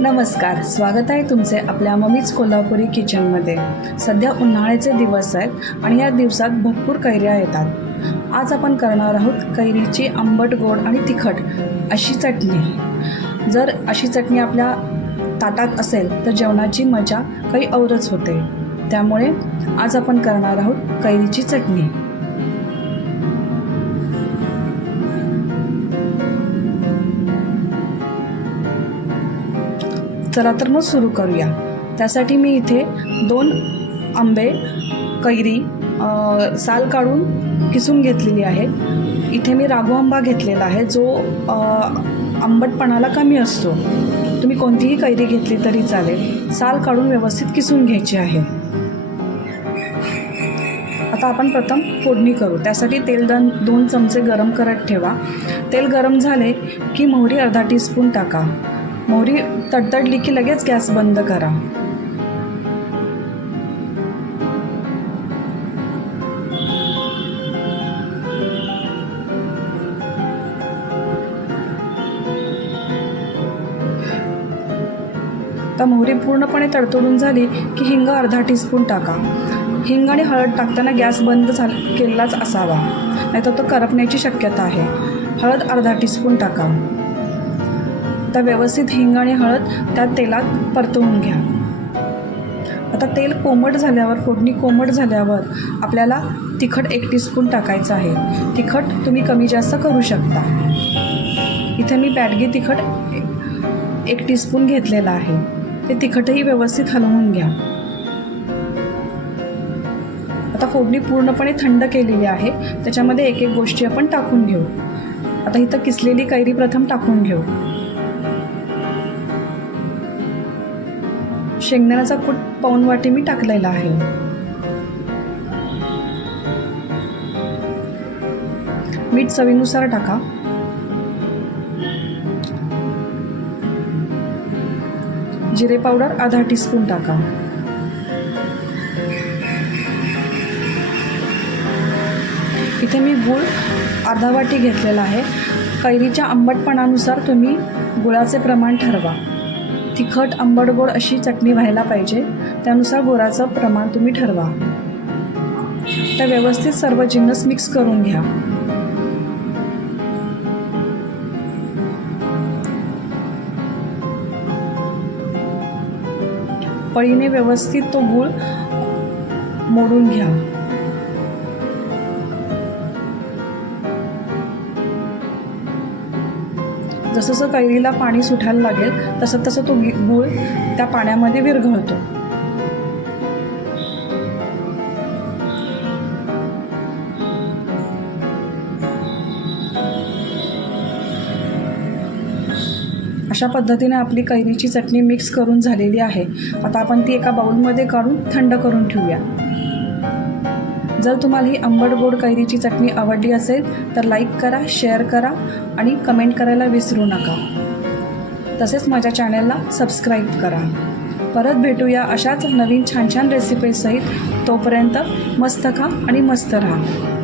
नमस्कार स्वागत आहे तुमचे आपल्या मम्मीच कोल्हापुरी किचनमध्ये. सध्या उन्हाळ्याचे दिवस आहेत आणि या दिवसात भरपूर कैऱ्या येतात. आज आपण करणार आहोत कैरीची आंबट गोड आणि तिखट अशी चटणी. जर अशी चटणी आपल्या ताटात असेल तर जेवणाची मजा काही औरच होते. त्यामुळे आज आपण करणार आहोत कैरीची चटणी. चला तर मग सुरू करूया. त्यासाठी मी इथे दोन आंबे कैरी साल काढून किसून घेतलेली आहे. इथे मी राघू आंबा घेतलेला आहे जो आंबटपणाला कमी असतो. तुम्ही कोणतीही कैरी घेतली तरी चालेल. साल काढून व्यवस्थित किसून घ्यायची आहे. आता आपण प्रथम फोडणी करू. त्यासाठी तेल दोन दोन चमचे गरम करत ठेवा. तेल गरम झाले की मोहरी अर्धा टीस्पून टाका. मोहरी तडतडली की लगेच गॅस बंद करा. आता मोहरी पूर्णपणे तडतडून झाली की हिंग अर्धा टीस्पून टाका. हिंग आणि हळद टाकताना गॅस बंद झाला केलेलाच असावा. नाहीतर तो करपण्याची शक्यता आहे. हळद अर्धा टीस्पून टाका. आता व्यवस्थित हिंग आणि हळद त्या तेलात परतवून घ्या. आता तेल कोमट झाल्यावर फोडणी कोमट झाल्यावर आपल्याला तिखट एक टीस्पून टाकायचं आहे. तिखट तुम्ही कमी जास्त करू शकता. इथे मी बॅडगी तिखट एक टीस्पून घेतलेला आहे. ते तिखटही व्यवस्थित हलवून घ्या. आता फोडणी पूर्णपणे थंड केलेली आहे. त्याच्यामध्ये एक एक गोष्टी आपण टाकून घेऊ. आता इथं किसलेली कैरी प्रथम टाकून घेऊ. शेंगदाण्याचा कूट पाऊण वाटी मी टाकलेला आहे. मीठ चवीनुसार टाका. जिरे पावडर अर्धा टीस्पून टाका. इथे मी गूळ अर्धा वाटी घेतलेला आहे. कैरीच्या आंबटपणानुसार तुम्ही गुळाचे प्रमाण ठरवा. तिखट आंबट गोड अशी चटणी व्हायला पाहिजे. त्यानुसार गोराचं प्रमाण तुम्ही ठरवा. तर व्यवस्थित सर्व जिन्नस मिक्स करून घ्या. पळीने व्यवस्थित तो गूळ मोडून घ्या. जसं जसं कैरीला पाणी सुटायला लागेल तसं तसं तो गूळ त्या पाण्यामध्ये विरघळतो. अशा पद्धतीने आपली कैरीची चटणी मिक्स करून झालेली आहे. आता आपण ती एका बाऊलमध्ये काढून थंड करून ठेवूया. जर तुम्हाला ही आंबट गोड कैरीची चटणी आवडली असेल तर लाईक करा शेअर करा आणि कमेंट करायला विसरू नका. तसेच माझ्या चॅनलला सबस्क्राईब करा. परत भेटूया अशाच नवीन छान छान रेसिपीसहित तोपर्यंत मस्त खा आणि मस्त राहा.